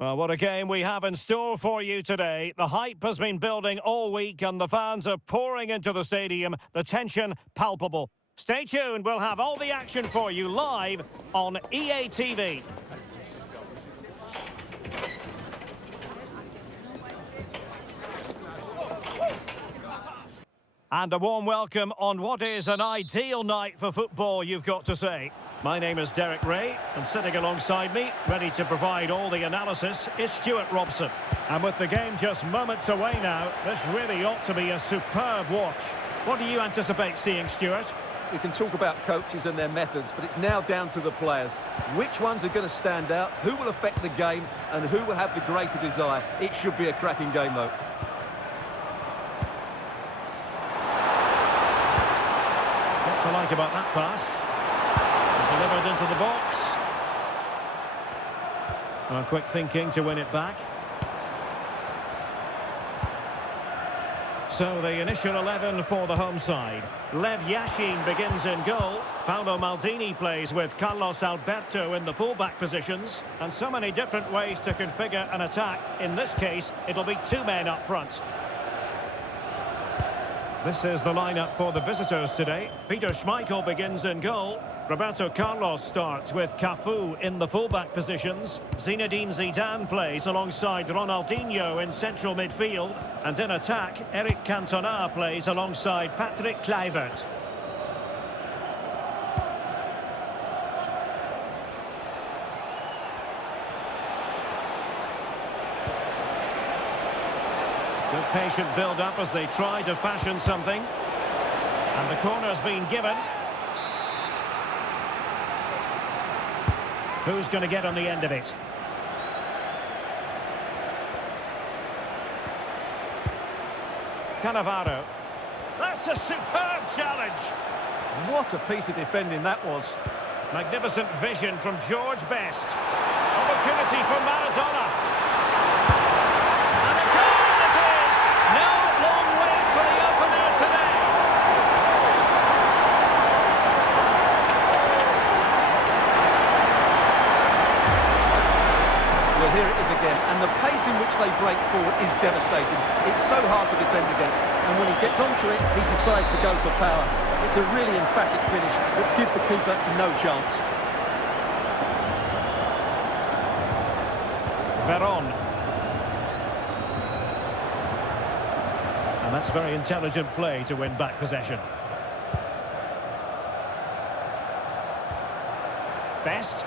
Well, what a game we have in store for you today. The hype has been building all week and the fans are pouring into the stadium. The tension palpable. Stay tuned, we'll have all the action for you live on EA TV. And a warm welcome on what is an ideal night for football, you've got to say. My name is Derek Ray, and sitting alongside me, ready to provide all the analysis, is Stuart Robson. And with the game just moments away now, this really ought to be a superb watch. What do you anticipate seeing, Stuart? We can talk about coaches and their methods, but it's now down to the players. Which ones are going to stand out, who will affect the game, and who will have the greater desire? It should be a cracking game, though. What to like about that pass? Delivered into the box. Well, quick thinking to win it back. So the initial 11 for the home side. Lev Yashin begins in goal. Paolo Maldini plays with Carlos Alberto in the full-back positions. And so many different ways to configure an attack. In this case, it'll be two men up front. This is the lineup for the visitors today. Peter Schmeichel begins in goal. Roberto Carlos starts with Cafu in the full-back positions. Zinedine Zidane plays alongside Ronaldinho in central midfield. And in attack, Eric Cantona plays alongside Patrick Kluivert. Good patient build-up as they try to fashion something. And the corner's been given. Who's going to get on the end of it? Cannavaro. That's a superb challenge. What a piece of defending that was. Magnificent vision from George Best. Opportunity for Maradona. And a goal it is! No long wait for the opener today. Well, here it is again, and the pace in which they break forward is devastating. It's so hard to defend against, and when he gets onto it, he decides to go for power. It's a really emphatic finish, which gives the keeper no chance. Veron. And that's very intelligent play to win back possession. Best.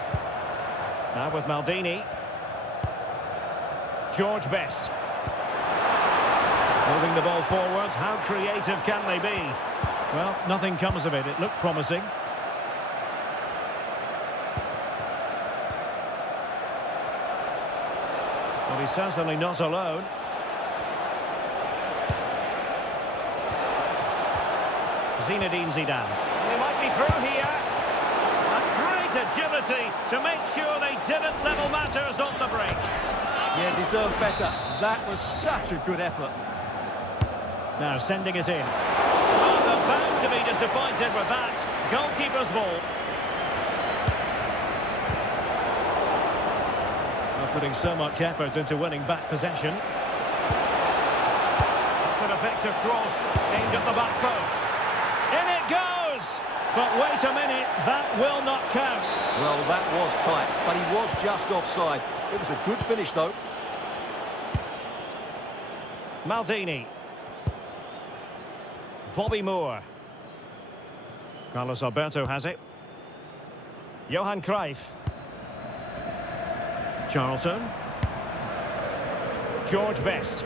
Now with Maldini. George Best. Moving the ball forward. How creative can they be? Well, nothing comes of it. It looked promising. But he's certainly not alone. Zinedine Zidane. They might be through here. And great agility to make sure they didn't level matters on the break. Yeah, deserved better. That was such a good effort. Now sending it in. Oh, they're bound to be disappointed with that. Goalkeeper's ball. They're putting so much effort into winning back possession. That's an effective cross aimed at the back post. In it goes! But wait a minute, that will not count. Well, that was tight, but he was just offside. It was a good finish, though. Maldini. Bobby Moore. Carlos Alberto has it. Johan Cruyff. Charlton. George Best.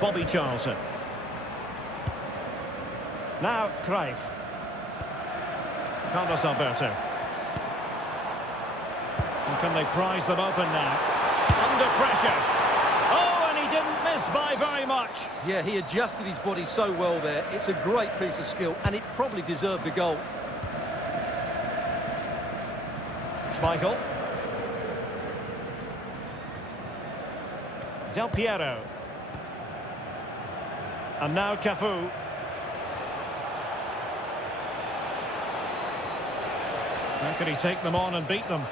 Bobby Charlton. Now Cruyff. Carlos Alberto. And can they prize them open now? Under pressure. Oh, and he didn't miss by very much. Yeah, he adjusted his body so well there. It's a great piece of skill, and it probably deserved the goal. Schmeichel. Del Piero. And now Cafu. How could he take them on and beat them?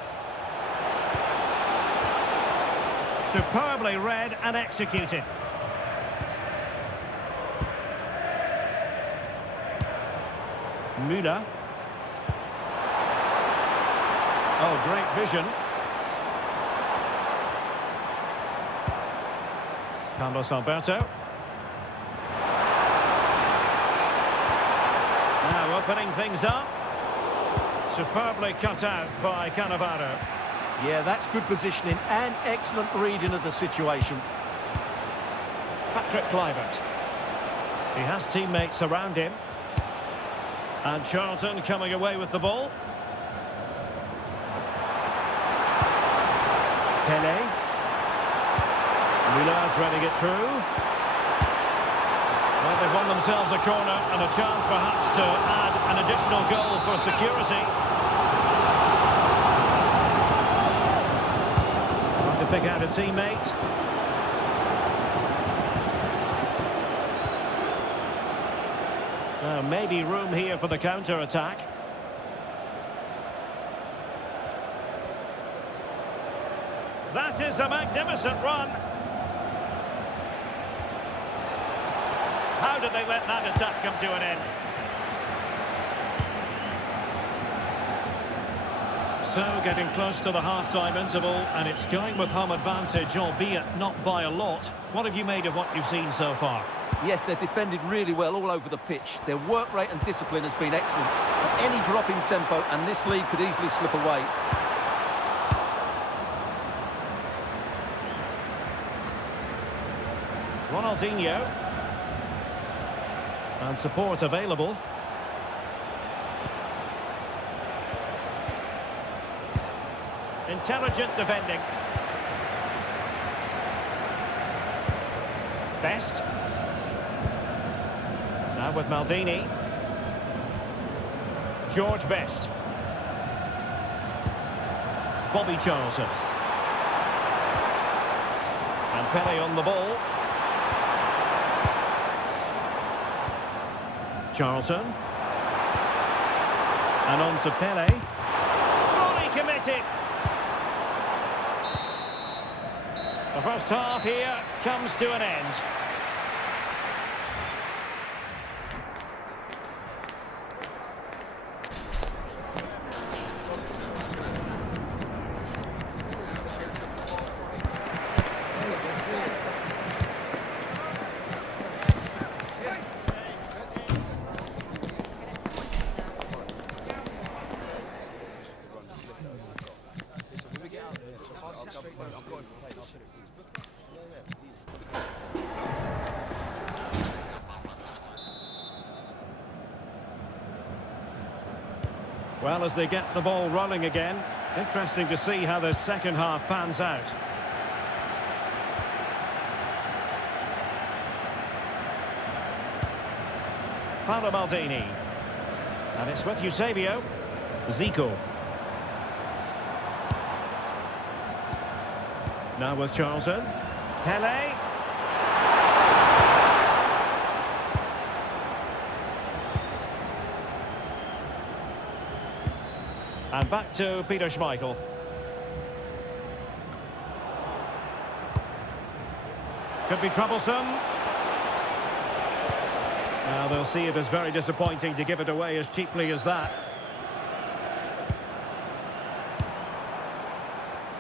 Superbly read and executed. Müller. Oh, great vision. Carlos Alberto. Now opening things up. Superbly cut out by Cannavaro. Yeah, that's good positioning and excellent reading of the situation. Patrick Kluivert. He has teammates around him. And Charlton coming away with the ball. Pele. Müller threading it through. Well, they've won themselves a corner and a chance perhaps to add an additional goal for security. Trying to pick out a teammate. Now, maybe room here for the counter-attack. That is a magnificent run. How did they let that attack come to an end? So, getting close to the half-time interval, and it's going with home advantage, albeit not by a lot. What have you made of what you've seen so far? Yes, they've defended really well all over the pitch. Their work rate and discipline has been excellent. But any drop in tempo, and this lead could easily slip away. Ronaldinho. And support available. Intelligent defending. Best. Now with Maldini. George Best. Bobby Charlton. And Pele on the ball. Charlton. And on to Pele. Fully committed. The first half here comes to an end. Well, as they get the ball rolling again, interesting to see how the second half pans out. Paolo Maldini. And it's with Eusebio. Zico. Now with Charlton. Pele. And back to Peter Schmeichel. Could be troublesome. Now they'll see it as very disappointing to give it away as cheaply as that.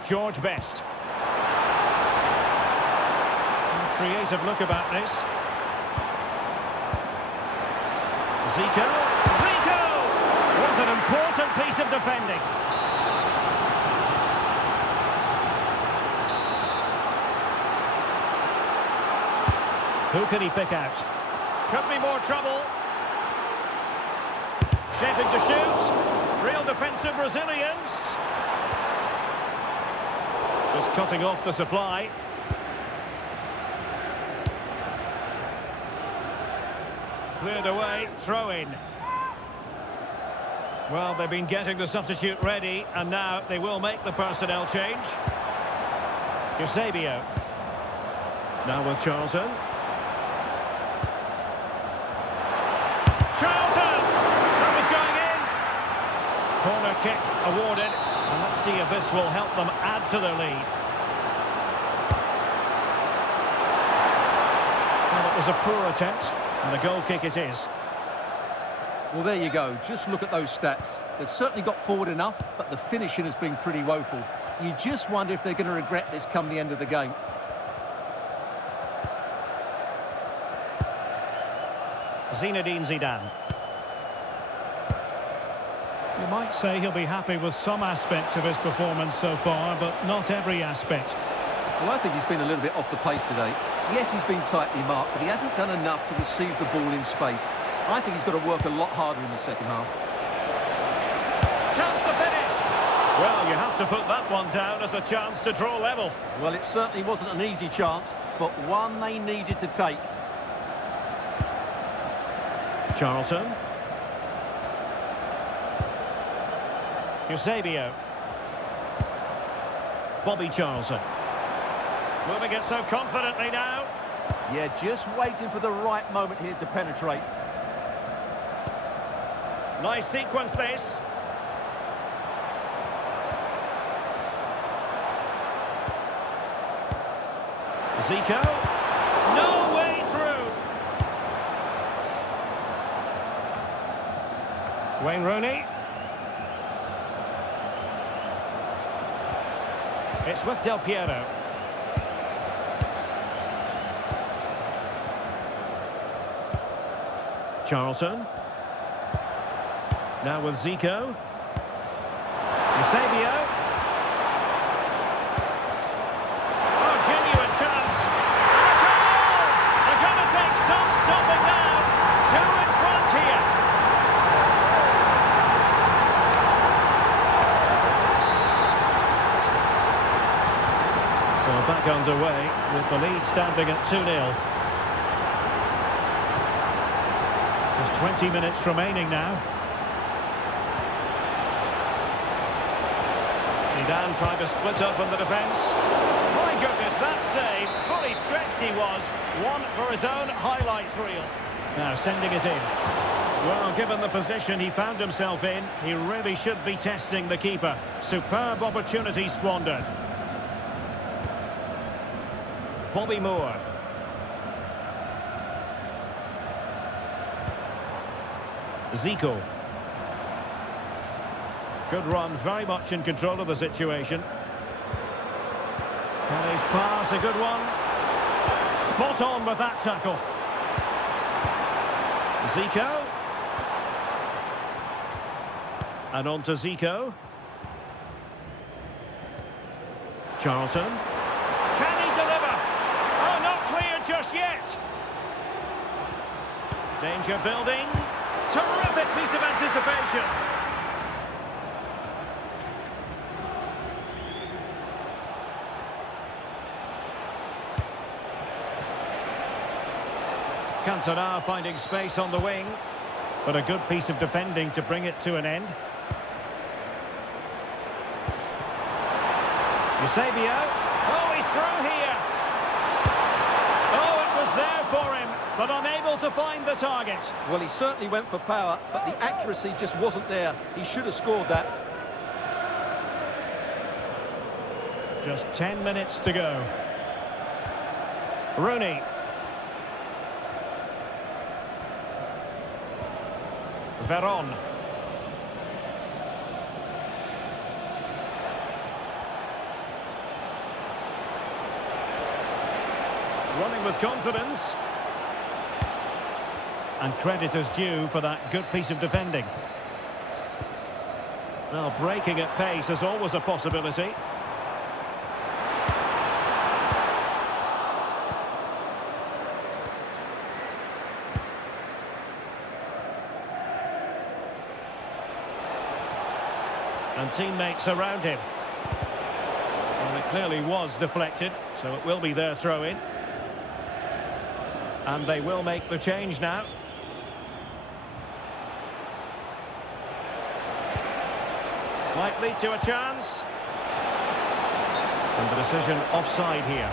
George Best. Creative look about this. Zico. Was an important piece of defending. Who can he pick out? Could be more trouble. Shaping to shoot. Real defensive resilience. Just cutting off the supply. Cleared away, throw in. Well, they've been getting the substitute ready, and now they will make the personnel change. Eusebio. Now with Charlton. Charlton! That was going in. Corner kick awarded. And let's see if this will help them add to their lead. was a poor attempt, and the goal kick it is. Well, there you go. Just look at those stats. They've certainly got forward enough, but the finishing has been pretty woeful. You just wonder if they're going to regret this come the end of the game. Zinedine Zidane. You might say he'll be happy with some aspects of his performance so far, but not every aspect. Well, I think he's been a little bit off the pace today. Yes, he's been tightly marked, but he hasn't done enough to receive the ball in space. I think he's got to work a lot harder in the second half. Chance to finish! Well, you have to put that one down as a chance to draw level. Well, it certainly wasn't an easy chance, but one they needed to take. Charlton. Eusebio. Bobby Charlton. Moving it so confidently now. Yeah, just waiting for the right moment here to penetrate. Nice sequence this. Zico. No way through. Wayne Rooney. It's with Del Piero. Charlton. Now with Zico. Eusebio. Oh, genuine chance. And a goal! They're going to take some stopping now. Two in front here. So back underway with the lead standing at 2-0. There's 20 minutes remaining now. Zidane trying to split up on the defence. My goodness, that save. Fully stretched he was. One for his own highlights reel. Now sending it in. Well, given the position he found himself in, he really should be testing the keeper. Superb opportunity squandered. Bobby Moore. Zico. Good run, very much in control of the situation. Kelly's pass, a good one. Spot on with that tackle. Zico. And on to Zico. Charlton. Can he deliver? Oh, not clear just yet. Danger building. Terrific piece of anticipation. Cantona finding space on the wing, but a good piece of defending to bring it to an end. Eusebio. Oh, he's through here. Oh, it was there for him, but unable to find the target. Well, he certainly went for power, but the accuracy just wasn't there. He should have scored that. Just 10 minutes to go. Rooney. Veron. Running with confidence. And credit is due for that good piece of defending. Well, breaking at pace is always a possibility. And teammates around him. Well, it clearly was deflected, so it will be their throw-in. And they will make the change now. Might lead to a chance. And the decision offside here.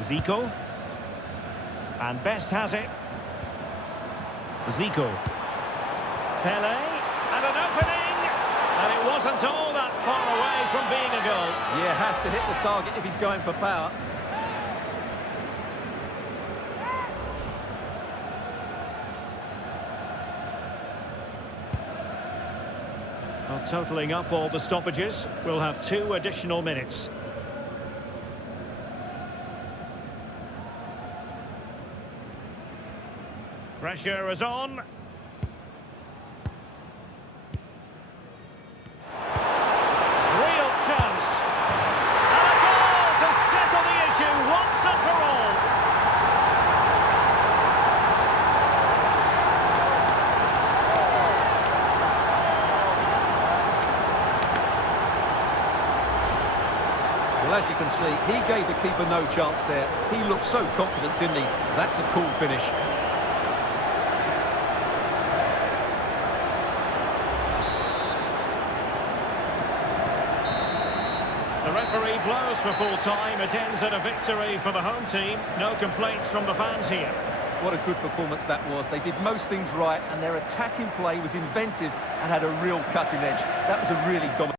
Zico. And Best has it. Zico. Pele. And an opening. And it wasn't all that far away from being a goal. Yeah, has to hit the target if he's going for power. Well, totalling up all the stoppages, we'll have 2 additional minutes. Pressure is on. Real chance. And a goal to settle the issue once and for all. Well, as you can see, he gave the keeper no chance there. He looked so confident, didn't he? That's a cool finish. The referee blows for full time. It ends in a victory for the home team. No complaints from the fans here. What a good performance that was. They did most things right, and their attacking play was inventive and had a real cutting edge. That was a really dominant